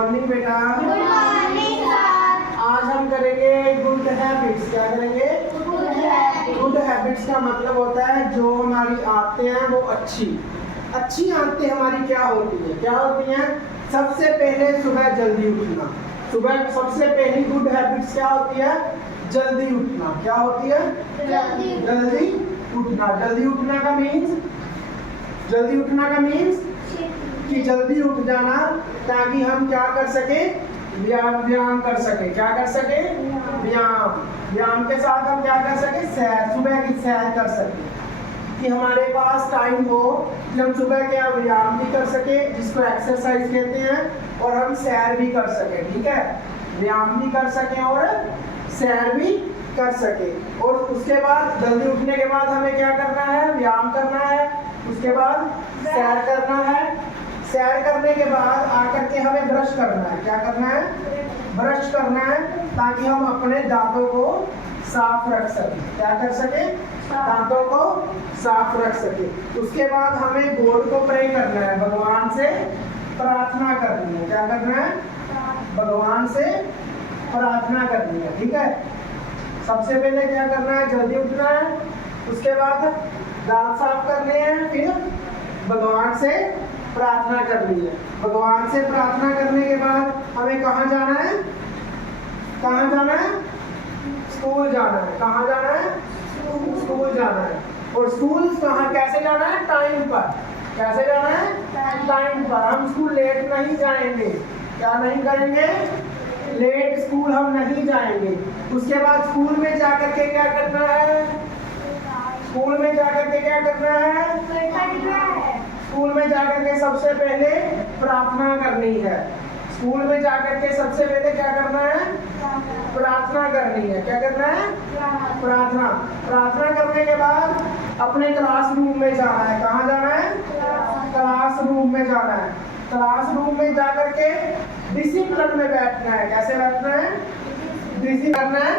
Morning बेटा। Good morning sir. आज हम करेंगे गुड हैबिट्स। क्या करेंगे? गुड हैबिट्स का मतलब होता है जो हमारी आदतें हैं वो अच्छी आदतें हमारी क्या होती है? क्या होती हैं? सबसे पहले सुबह जल्दी उठना। सुबह सबसे पहली गुड हैबिट्स क्या होती है? जल्दी उठना। क्या होती है? जल्दी उठना। जल्दी उठना का मीन्स कि जल्दी उठ जाना ताकि हम क्या कर सके? व्यायाम कर सके। क्या कर सके? व्यायाम के साथ हम क्या कर सके? सैर, सुबह की सैर कर सके, कि हमारे पास टाइम हो कि हम सुबह क्या व्यायाम भी कर सके, जिसको एक्सरसाइज कहते हैं, और हम सैर भी कर सके। ठीक है, व्यायाम भी कर सके और सैर भी कर सके। और उसके बाद जल्दी उठने के बाद हमें क्या करना है? व्यायाम करना है, उसके बाद सैर करना है। सैर करने के बाद आकर के हमें ब्रश करना है। क्या करना है? ब्रश करना है, ताकि हम अपने दांतों को साफ रख सके। क्या कर सके? दांतों को साफ रख सके। उसके बाद हमें गॉड को प्रे करना है, भगवान से प्रार्थना करनी है। क्या करना है? भगवान से प्रार्थना करनी है। ठीक है, सबसे पहले क्या करना है? जल्दी उठना है, उसके बाद दांत साफ करने हैं, फिर भगवान से प्रार्थना करनी है। भगवान से प्रार्थना करने के बाद हमें कहाँ जाना है? कहाँ जाना है? स्कूल जाना है। कहाँ जाना है? स्कूल जाना है। और स्कूल कहाँ कैसे जाना है? टाइम पर। कैसे जाना है? टाइम पर। हम स्कूल लेट नहीं जाएंगे। क्या नहीं करेंगे? लेट स्कूल हम नहीं जाएंगे। उसके बाद स्कूल में जाकर के क्या करना है? स्कूल में जाकर के क्या करना है? स्कूल में जाकर के सबसे पहले प्रार्थना करनी है। स्कूल में जाकर के सबसे पहले क्या करना है? प्रार्थना करनी है। क्या करना है? प्रार्थना करने के बाद अपने क्लासरूम में जाना है। कहाँ जाना है? क्लासरूम में जाना है। क्लासरूम में जाकर के डिसिप्लिन में बैठना है। कैसे बैठना है? डिसिप्लिन करना है,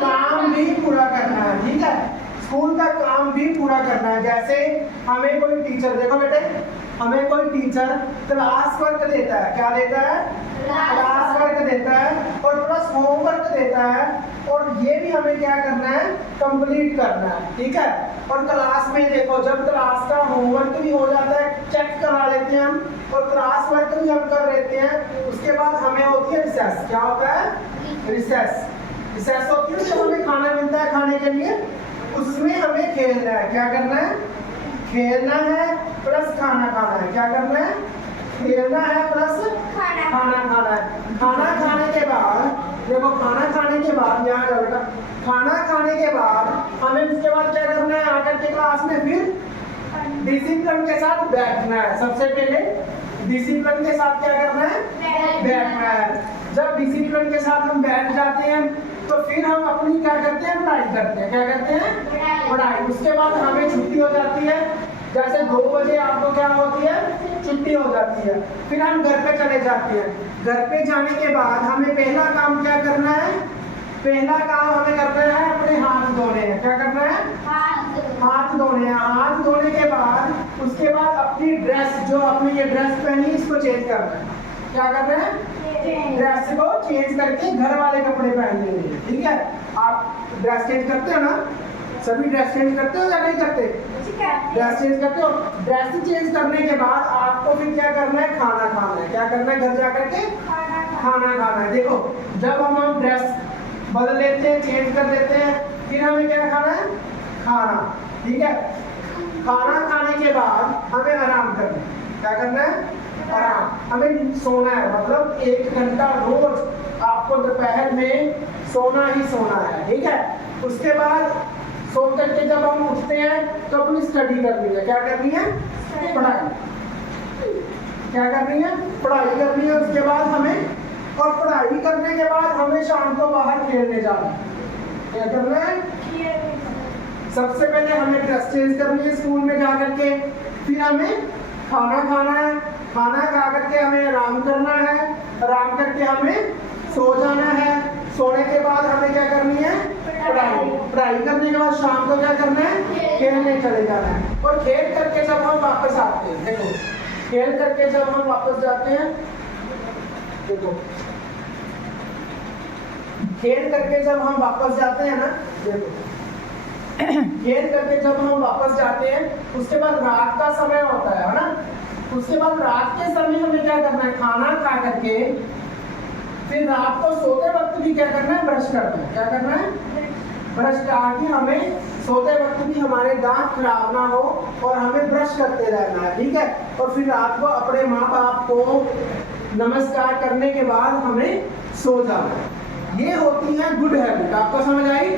काम भी पूरा करना है। ठीक है, स्कूल का काम भी पूरा करना है। जैसे हमें कोई टीचर, देखो बेटे, हमें कोई टीचर क्लास वर्क देता है। क्या देता है? क्लास वर्क देता है, और प्लस होमवर्क देता है, और ये भी हमें क्या करना है? कंप्लीट करना है। ठीक है, और क्लास में देखो, जब क्लास का होमवर्क भी हो जाता है, चेक करा लेते हैं हम, और क्लास वर्क भी हम कर लेते हैं, उसके बाद हमें होती है रिसेस। क्या होता है? रिसेस होती है जब हमें खाना मिलता है खाने के लिए, उसमें हमें खेलना है। क्या करना है? खेलना है प्लस खाना खाना है। क्या करना है? खेलना है प्लस खाना खाना है। खाना खाने के बाद देखो, खाना खाने के बाद यहाँ जाएगा, खाना खाने के बाद हमें उसके बाद क्या करना है? आकर के क्लास में फिर डिसिप्लिन के साथ बैठना है। सबसे पहले डिसिप्लिन के साथ क्या करना है? बैठना है। जब डिसिप्लिन के साथ हम बैठ जाते हैं तो फिर हम अपनी क्या करते हैं? पढ़ाई करते हैं। क्या करते हैं? पढ़ाई। उसके बाद हमें छुट्टी हो जाती है। जैसे 2 बजे आपको क्या होती है? छुट्टी हो जाती है। फिर हम घर पे चले जाते हैं। घर पे जाने के बाद हमें पहला काम क्या करना है? पहला काम हमें करना है अपने हाथ धोने हैं। क्या करना है? हाथ धोने हैं। हाथ धोने के बाद उसके बाद अपनी ड्रेस, जो आपने ये ड्रेस पहनी, इसको चेंज करना है। क्या करना है? ड्रेस को चेंज करके घर वाले कपड़े पहन लेंगे। ठीक है, आप ड्रेस चेंज करते हो ना? सभी ड्रेस चेंज करते हो या नहीं करते? ड्रेस चेंज करते हो। ड्रेस चेंज करने के बाद आपको फिर क्या करना है? खाना खाना है। क्या करना है? घर जाकर के खाना खाना है। देखो, जब हम ड्रेस बदल लेते हैं, चेंज कर लेते हैं, फिर हमें क्या खाना है? खाना। ठीक है, खाना खाने के बाद हमें आराम करना है। क्या करना है? आराम। हमें सोना है, मतलब 1 घंटा रोज आपको दोपहर में सोना ही सोना है। ठीक है, उसके बाद सो करके जब हम उठते हैं तो अपनी स्टडी करनी है। क्या करनी है? पढ़ाई। क्या करनी है? पढ़ाई करनी है। उसके बाद हमें, और पढ़ाई करने के बाद हमें शाम को बाहर खेलने जाना है। क्या करना है? सबसे पहले हमें ड्रेस चेंज करनी है स्कूल में जाकर के, फिर हमें खाना खाना है। खाना खा करके हमें आराम करना है। आराम करके हमें सो जाना है। सोने के बाद हमें क्या करनी है? पढ़ाई। पढ़ाई करने के बाद शाम को क्या करना है? खेलने चले जाना है। और खेल करके जब हम वापस आते हैं, देखो, खेल करके जब हम वापस जाते हैं देखो खेल करके जब हम वापस जाते हैं ना, देखो खेल करके जब हम वापस जाते हैं उसके बाद रात का समय होता है ना, उसके बाद रात के समय हमें क्या करना है, खाना खा करके फिर रात को सोते वक्त भी क्या करना है, ब्रश करना है। क्या करना है, ब्रश, ताकि हमें सोते वक्त भी हमारे दांत खराब ना हो और हमें ब्रश करते रहना है, ठीक है। और फिर रात को अपने माँ बाप को नमस्कार करने के बाद हमें सो जाना है। ये होती है गुड हैबिट। आपको समझ आई?